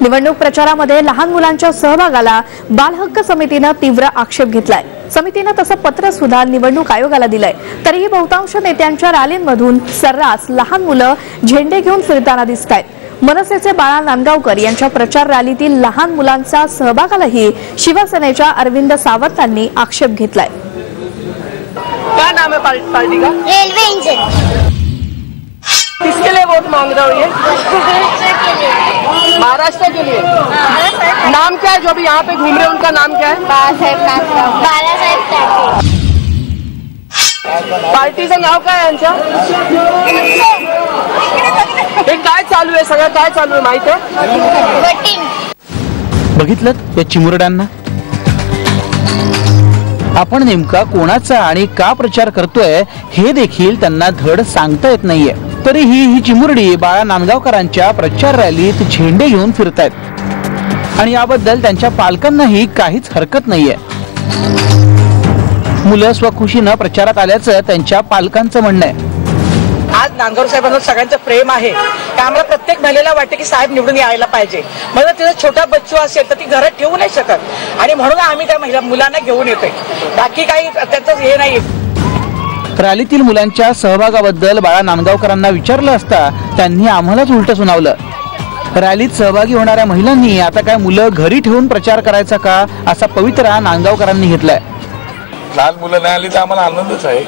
निवडणूक प्रचारामध्ये लहान मुलांच्या सहभागाला बालहक्क समितीने तीव्र आक्षेप घेतलाय। समितीने तसं पत्र सुद्धा निवडणूक आयोगाला दिलंय। तरीही बहुतांश नेत्यांच्या रॅलींमधून सर्रास लहान मुलं झेंडे घेऊन फिरताना दिसतायत। मनसेचे बाळा नांदगावकर यांच्या प्रचार रॅलीतील लहान मुलांचा सहभागालाही शिवसेनेच्या अरविंद सावंतांनी आक्षेप घेतलाय। क्या नाम है पार्टी का? Railway engine. किसके लिए वोट मांग रहे हो? ये महाराष्ट्र के लिए। नाम क्या है जो अभी यहाँ पे घूम रहे हैं, उनका नाम क्या है? बाळासाहेब ठाकरे। पार्टीचं नाव काय यांच्या? हे काय चालू आहे? सगळं काय चालू आहे माहिती आहे? वोटिंग। बघितलं या चिमुरड्यांना? आपण नेमका कोणाचा आणि का प्रचार करतोय हे देखील त्यांना धड सांगता येत नाहीये। तरीही ही चिमुरडी बाळा नांदगावकरांच्या प्रचार रॅलीत झेंडे घेऊन फिरतायत आणि याबद्दल त्यांच्या पालकांनाही काहीच हरकत नाहीये। मुलं स्वखुशीनं प्रचारात आल्याचं त्यांच्या पालकांचं म्हणणं आहे। आज नांदगाव साहेबांवर सगळ्यांचं प्रेम आहे, त्यामुळे प्रत्येक महिलेला वाटते की साहेब निवडून यायला पाहिजे। म्हणजे तिचा छोटा बच्चू असेल तर ती घरात ठेवू नाही शकत आणि म्हणून आम्ही त्या मुलांना घेऊन येतोय, बाकी काही त्याचं हे नाही। रॅलीतील मुलांच्या सहभागाबद्दल बाळा नांदगावकरांना विचारलं असता त्यांनी आम्हालाच उलट सुनावलं। रॅलीत सहभागी होणाऱ्या महिलांनी आता काय मुलं घरी ठेवून प्रचार करायचा का असा पवित्रा नांदगावकरांनी घेतलाय। लहान मुलं नाही आली तर आम्हाला आनंदच आहे,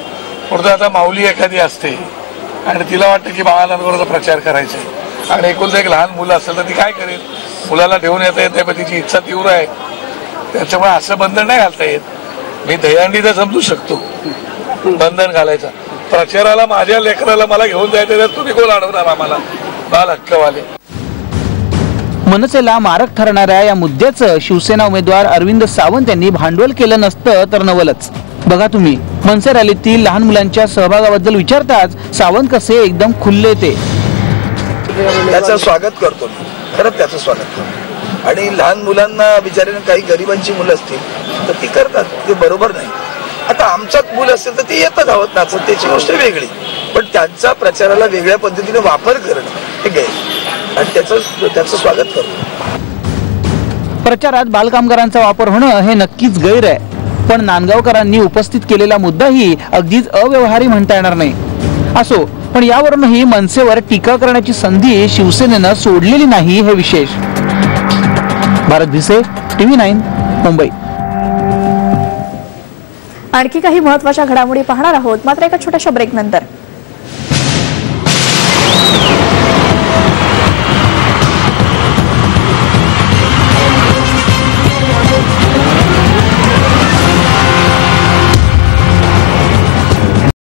परंतु आता माऊली एखादी असते आणि तिला वाटतं की बाळा नांदगावचा प्रचार करायचा आहे आणि एकुलता एक लहान मुलं असेल तर ती काय करेल? मुलाला ठेवून येता येते पण तिची इच्छा तीव्र आहे, त्याच्यामुळे असं बंधन नाही घालता येत। मी दहीहंडीचा समजू शकतो बंधन घालायचा, प्रचाराला माझ्या लेकराला मला घेऊन जायचं तर तुम्ही कोण अडवणार आम्हाला? बाल हक्कवाले। मनसेला मारक ठरणाऱ्या या मुद्द्याचं शिवसेना उमेदवार अरविंद सावंत यांनी भांडवल केलं नसतं तर नवलच। बघा तुम्ही, मनसे रॅलीतील लहान मुलांच्या सहभागाबद्दल विचारताच सावंत कसे एकदम खुलले ते। त्याचं स्वागत करतो, खरंच त्याचं स्वागत करतो। आणि लहान मुलांना बिचाऱ्यांना काही गरिबांची मुलं असतील तर ती करतात, ते बरोबर नाही। आता आमच्यात मुलं असेल तर ते येतात धावत नाचत, त्याची गोष्ट वेगळी, पण त्यांचा प्रचाराला वेगळ्या पद्धतीने वापर करणं हे गैर आणि त्याचं स्वागत करतो। प्रचारात बालकामगारांचा वापर होणं हे नक्कीच गैर आहे, पण नांदगावकरांनी उपस्थित केलेला मुद्दाही अगदीच अव्यवहारी म्हणता येणार नाही। असो, पण यावरूनही मनसेवर टीका करण्याची संधी शिवसेनेनं सोडलेली नाही हे विशेष। भारत भिसे, TV9 मुंबई। आणखी काही महत्त्वाच्या घडामोडी पाहणार आहोत मात्र एका छोट्याशा ब्रेक नंतर।